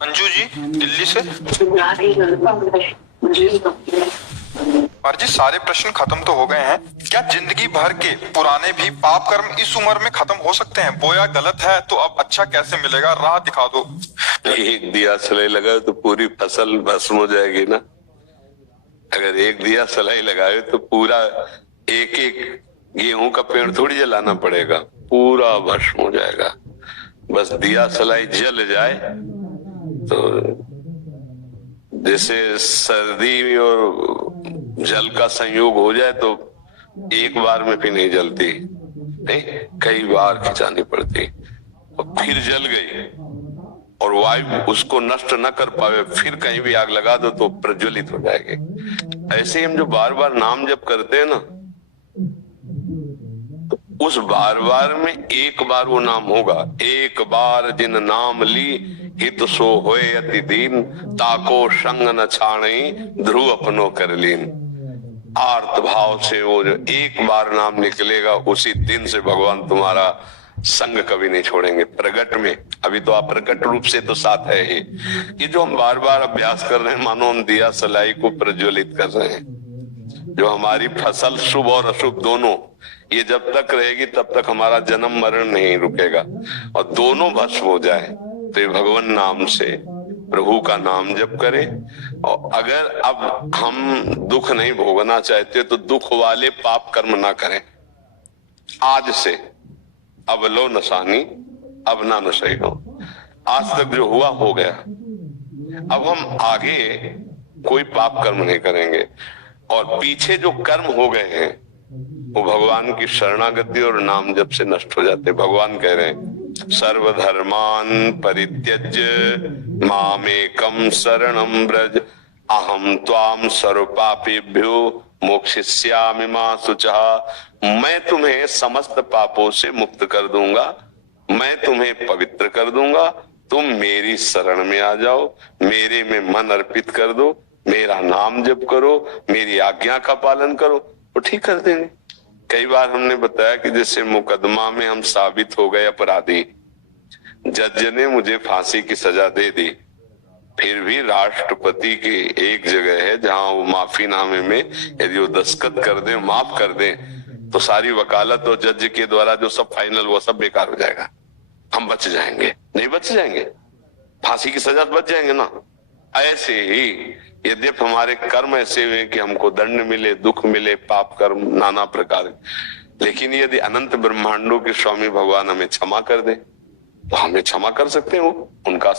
अंजू जी, दिल्ली से। और जी, सारे प्रश्न खत्म तो हो गए हैं। क्या जिंदगी भर के पुराने भी पाप कर्म इस उम्र में खत्म हो सकते हैं? बोया गलत है तो अब अच्छा कैसे मिलेगा? राह दिखा दो। एक दिया सलाई लगाओ तो पूरी फसल भस्म हो जाएगी ना। अगर एक दिया सलाई लगाए तो पूरा एक एक गेहूं का पेड़ थोड़ी जलाना पड़ेगा, पूरा भस्म हो जाएगा। बस दिया सलाई जल जाए तो जैसे सर्दी और जल का संयोग हो जाए तो एक बार में भी नहीं जलती, नहीं, कई बार खिंचानी पड़ती और फिर जल गई और वायु उसको नष्ट न कर पावे, फिर कहीं भी आग लगा दो तो प्रज्वलित हो जाएगी। ऐसे ही हम जो बार बार नाम जप करते हैं ना, तो उस बार बार में एक बार वो नाम होगा। एक बार जिन नाम ली हित सो होए अति दीन, ताको संग न छाणई ध्रुव अपनो कर लीन। आर्त भाव से वो जो एक बार नाम निकलेगा, उसी दिन से भगवान तुम्हारा संग कभी नहीं छोड़ेंगे। प्रगट में अभी तो आप प्रकट रूप से तो साथ है ही। ये जो हम बार बार अभ्यास कर रहे हैं, मानो हम दिया सलाई को प्रज्वलित कर रहे हैं। जो हमारी फसल शुभ और अशुभ दोनों, ये जब तक रहेगी तब तक हमारा जन्म मरण नहीं रुकेगा। और दोनों भस्म हो जाए तो ये भगवान नाम से प्रभु का नाम जप करें। और अगर अब हम दुख नहीं भोगना चाहते तो दुख वाले पाप कर्म ना करें। आज से अब लो नसानी अब ना नशई हो। आज तक जो हुआ हो गया, अब हम आगे कोई पाप कर्म नहीं करेंगे। और पीछे जो कर्म हो गए हैं वो भगवान की शरणागति और नाम जप से नष्ट हो जाते। भगवान कह रहे हैं सर्वधर्मान परित्यज्य मामेकम शरणम व्रज अहम त्वाम सर्व पापेभ्यो मोक्षयिष्यामि मा शुचः। मैं तुम्हें समस्त पापों से मुक्त कर दूंगा, मैं तुम्हें पवित्र कर दूंगा। तुम मेरी शरण में आ जाओ, मेरे में मन अर्पित कर दो, मेरा नाम जप करो, मेरी आज्ञा का पालन करो, वो ठीक कर देंगे। कई बार हमने बताया कि जैसे मुकदमा में हम साबित हो गए अपराधी, जज ने मुझे फांसी की सजा दे दी, फिर भी राष्ट्रपति की एक जगह है जहां वो माफीनामे में यदि वो दस्तखत कर दे, माफ कर दे, तो सारी वकालत और जज के द्वारा जो सब फाइनल वो सब बेकार हो जाएगा। हम बच जाएंगे? नहीं बच जाएंगे, फांसी की सजा बच जाएंगे ना। ऐसे ही यद्यपि हमारे कर्म ऐसे हुए कि हमको दंड मिले, दुख मिले, पाप कर्म नाना प्रकार, लेकिन यदि अनंत ब्रह्मांडों के स्वामी भगवान हमें क्षमा कर दे तो हमें क्षमा कर सकते हैं। वो उनका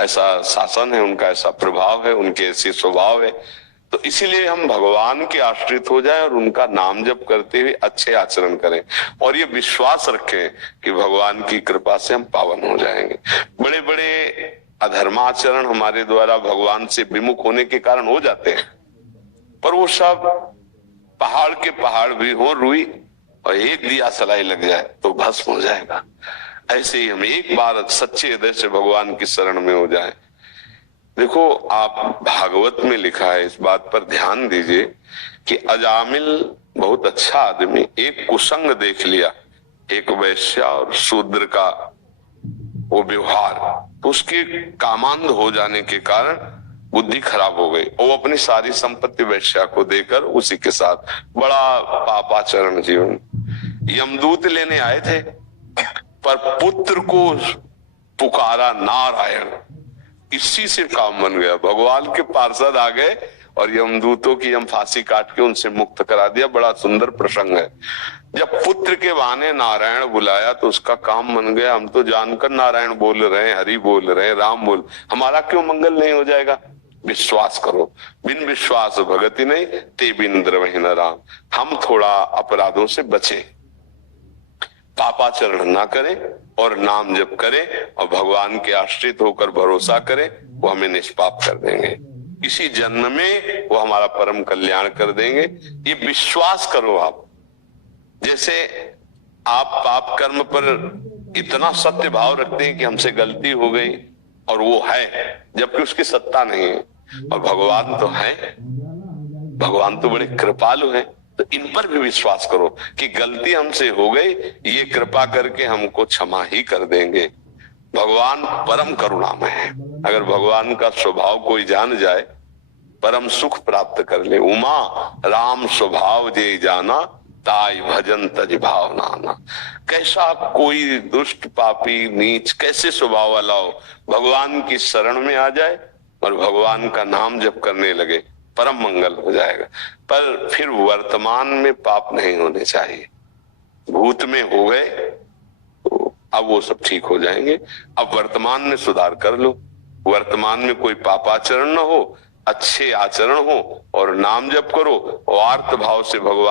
ऐसा शासन है, उनका ऐसा प्रभाव है, उनके ऐसे स्वभाव है। तो इसीलिए हम भगवान के आश्रित हो जाए और उनका नाम जप करते हुए अच्छे आचरण करें और ये विश्वास रखें कि भगवान की कृपा से हम पावन हो जाएंगे। बड़े बड़े अधर्माचरण हमारे द्वारा भगवान से विमुख होने के कारण हो जाते हैं, पर वो सब पहाड़ के पहाड़ भी हो रुई और एक दिया सलाई लग जाए तो भस्म हो जाएगा। ऐसे ही हम एक बार सच्चे हृदय से भगवान की शरण में हो जाएं। देखो, आप भागवत में लिखा है, इस बात पर ध्यान दीजिए कि अजामिल बहुत अच्छा आदमी, एक कुसंग देख लिया, एक वैश्या और शूद्र का वो व्यवहार, तो उसके कामांध हो जाने के कारण बुद्धि खराब हो गई और वो अपनी सारी संपत्ति वैश्या को देकर उसी के साथ बड़ा पापाचरण जीवन। यमदूत लेने आए थे पर पुत्र को पुकारा नारायण, इसी से काम बन गया। भगवान के पार्षद आ गए और यमदूतों की यम फांसी काट के उनसे मुक्त करा दिया। बड़ा सुंदर प्रसंग है। जब पुत्र के बहाने नारायण बुलाया तो उसका काम बन गया। हम तो जानकर नारायण बोल रहे हैं, हरि बोल रहे हैं, राम बोल, हमारा क्यों मंगल नहीं हो जाएगा? विश्वास करो, बिन विश्वास भगति नहीं, ते बिन द्रवहि न राम। हम थोड़ा अपराधों से बचें, पापाचरण ना करें और नाम जप करें और भगवान के आश्रित होकर भरोसा करें, वो हमें निष्पाप कर देंगे। इसी जन्म में वो हमारा परम कल्याण कर देंगे। ये विश्वास करो आप। जैसे आप पाप कर्म पर इतना सत्य भाव रखते हैं कि हमसे गलती हो गई और वो है, जबकि उसकी सत्ता नहीं है, और भगवान तो है, भगवान तो बड़े कृपालु हैं, तो इन पर भी विश्वास करो कि गलती हमसे हो गई, ये कृपा करके हमको क्षमा ही कर देंगे। भगवान परम करुणामय है। अगर भगवान का स्वभाव कोई जान जाए परम सुख प्राप्त कर ले। उमा राम स्वभाव जे जाना ताई भजन तज भाव नाना। कैसा कोई दुष्ट पापी नीच कैसे स्वभाव वाला हो, भगवान की शरण में आ जाए और भगवान का नाम जप करने लगे, परम मंगल हो जाएगा। पर फिर वर्तमान में पाप नहीं होने चाहिए। भूत में हो गए तो अब वो सब ठीक हो जाएंगे। अब वर्तमान में सुधार कर लो, वर्तमान में कोई पापाचरण न हो, अच्छे आचरण हो और नाम जप करो और आर्त भाव से भगवान